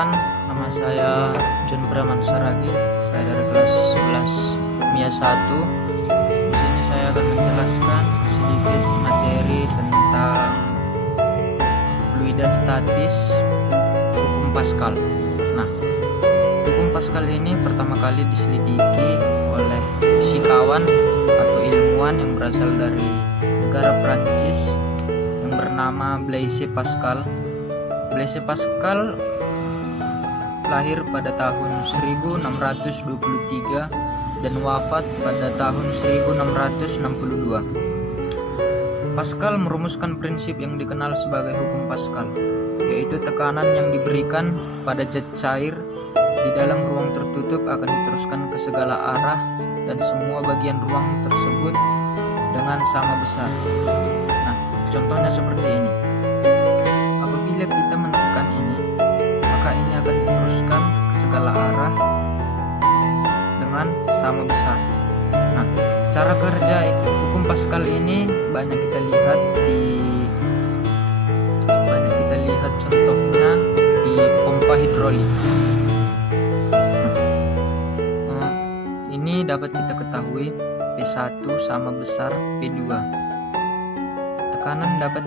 Perkenalkan, nama saya John Praman Saragi. Saya dari kelas 11 MIA 1. Di sini saya akan menjelaskan sedikit materi tentang fluidastatis hukum Pascal. Nah, hukum Pascal ini pertama kali diselidiki oleh fisikawan atau ilmuwan yang berasal dari negara Prancis yang bernama Blaise Pascal. Blaise Pascal lahir pada tahun 1623 dan wafat pada tahun 1662. Pascal merumuskan prinsip yang dikenal sebagai hukum Pascal, yaitu tekanan yang diberikan pada zat cair di dalam ruang tertutup akan diteruskan ke segala arah dan semua bagian ruang tersebut dengan sama besar. Nah, contohnya seperti ini. Apabila kita menekan ini, maka ini akan diteruskan ke segala arah dengan sama besar. Nah, cara kerja hukum Pascal ini banyak kita lihat contohnya di pompa hidrolik. Nah, ini dapat kita ketahui P1 sama besar P2. Tekanan dapat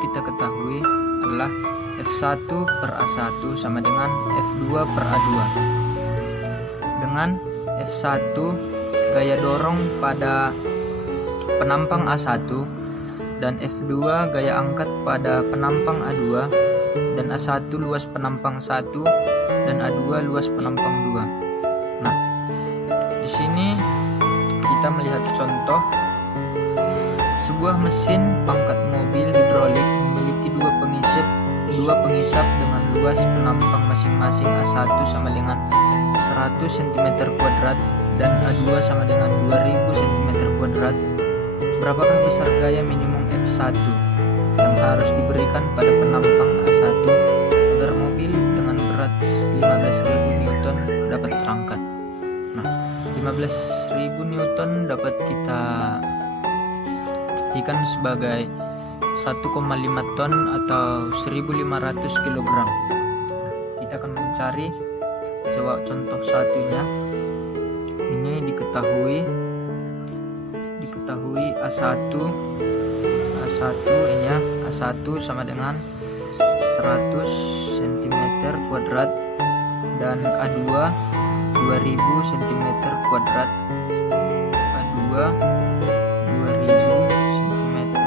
kita ketahui adalah F1 per A1 sama dengan F2 per A2. Dengan F1 gaya dorong pada penampang A1 dan F2 gaya angkat pada penampang A2 dan A1 luas penampang 1 dan A2 luas penampang 2. Nah, di sini kita melihat contoh sebuah mesin pangkat mobil hidrolik memiliki dua pengisap dengan luas penampang masing-masing A1 sama dengan 100 cm2 dan A2 sama dengan 2000 cm2. Berapakah besar gaya minimum F1 yang harus diberikan pada penampang A1 agar mobil dengan berat 15.000 Newton dapat terangkat? Nah, 15.000 Newton dapat kita artikan sebagai 1,5 ton atau 1.500 kg. Kita akan mencari jawab contoh satunya. Ini diketahui A1 ini ya, A1 sama dengan 100 cm2 dan A2 2000 cm2. A2 2000 cm2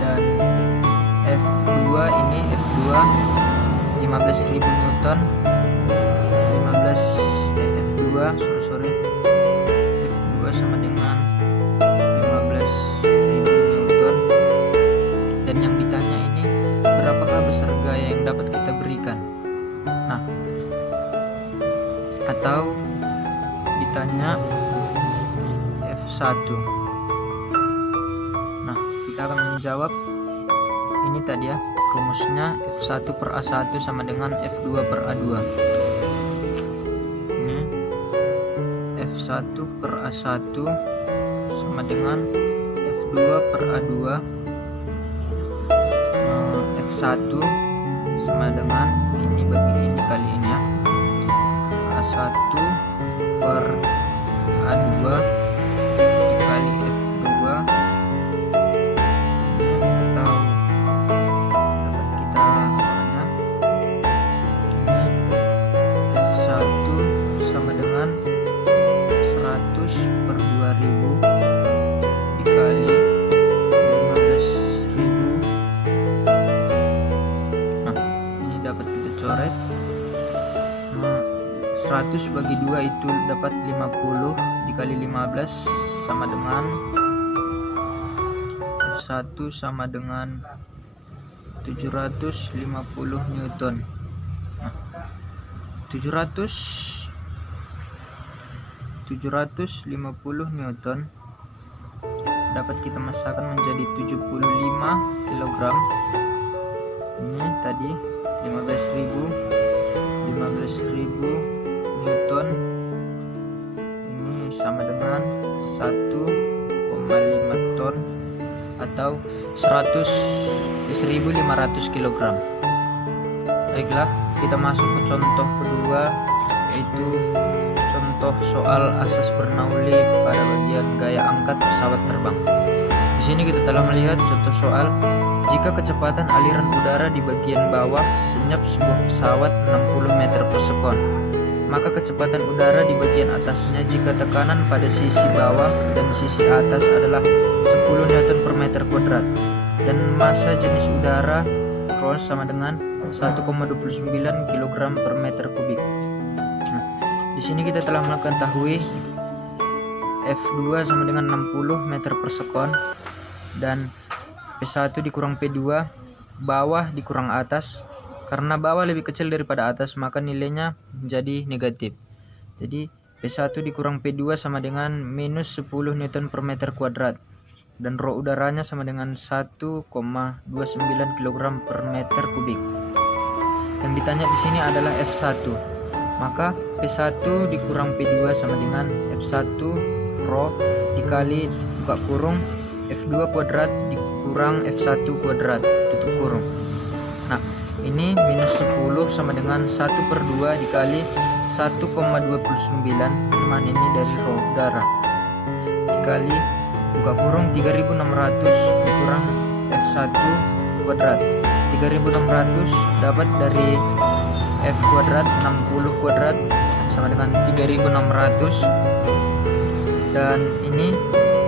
dan F2 ini F2 15.000 Newton. F2 sama dengan 15.000 Newton. Dan yang ditanya ini, berapakah besar gaya yang dapat kita berikan? Nah, atau ditanya F1. Nah, kita akan menjawab ini tadi ya, rumusnya F1 per A1 sama dengan F2 per A2. Ini F1 per A1 sama dengan F2 per A2. F1 sama dengan ini bagi ini kali ini ya, A1 per A2 dikali F2, atau dapat kita apanya, ini F1 sama dengan 100 per 2000 dikali 15.000. Nah, ini dapat kita coret. 100 bagi 2 itu dapat 50 dikali 15 sama dengan F1 sama dengan 750 Newton. Nah, 750 Newton dapat kita masakkan menjadi 75 kg. Ini tadi 15.000 Newton ini sama dengan 1,5 ton atau 1.500 kg. Baiklah, kita masuk ke contoh kedua, yaitu contoh soal asas Bernoulli pada bagian gaya angkat pesawat terbang. Di sini kita telah melihat contoh soal jika kecepatan aliran udara di bagian bawah senyap sebuah pesawat 60 meter per sekon, maka kecepatan udara di bagian atasnya jika tekanan pada sisi bawah dan sisi atas adalah 10 Newton per meter kuadrat, dan massa jenis udara Rho sama dengan 1,29 kg per meter kubik. Nah, di sini kita telah mengetahui F2 sama dengan 60 meter per sekon, dan P1 dikurang P2, bawah dikurang atas. Karena bawah lebih kecil daripada atas, maka nilainya menjadi negatif. Jadi P1 dikurang P2 sama dengan minus 10 Newton per meter kuadrat, dan Rho udaranya sama dengan 1,29 kg per meter kubik. Yang ditanya di sini adalah F1. Maka P1 dikurang P2 sama dengan F1 Rho dikali buka kurung F2 kuadrat dikurang F1 kuadrat tutup kurung. Nah, ini minus 10 sama dengan 1/2 dikali 1,29, teman ini dari Rho udara, dikali buka kurung 3600 dikurang F1 kuadrat. 3600 dapat dari F kuadrat 60 kuadrat sama dengan 3600, dan ini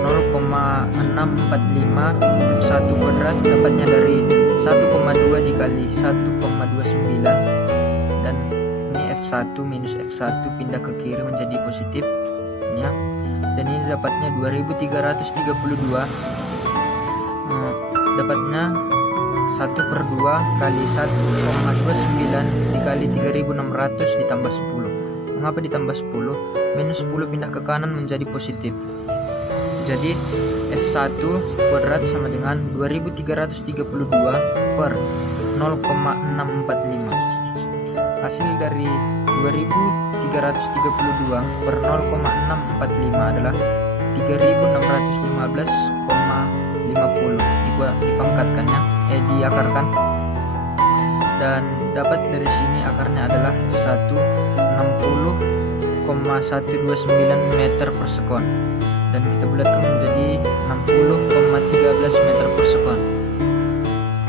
0,645 F1 kuadrat dapatnya dari 1,2 dikali 1,29, dan ini F1 minus F1 pindah ke kiri menjadi positif ya, dan ini dapatnya 2332, dapatnya 1/2 kali 1,29 dikali 3600 ditambah 10. Mengapa ditambah 10? Minus 10 pindah ke kanan menjadi positif. Jadi F1 kuadrat sama dengan 2332 per 0,645. Hasil dari 2332 per 0,645 adalah 3615,50. Dipangkatkannya, diakarkan, dan dapat dari sini akarnya adalah F1 60,129 meter per sekon, dan kita bulatkan menjadi 60,13 meter per sekon.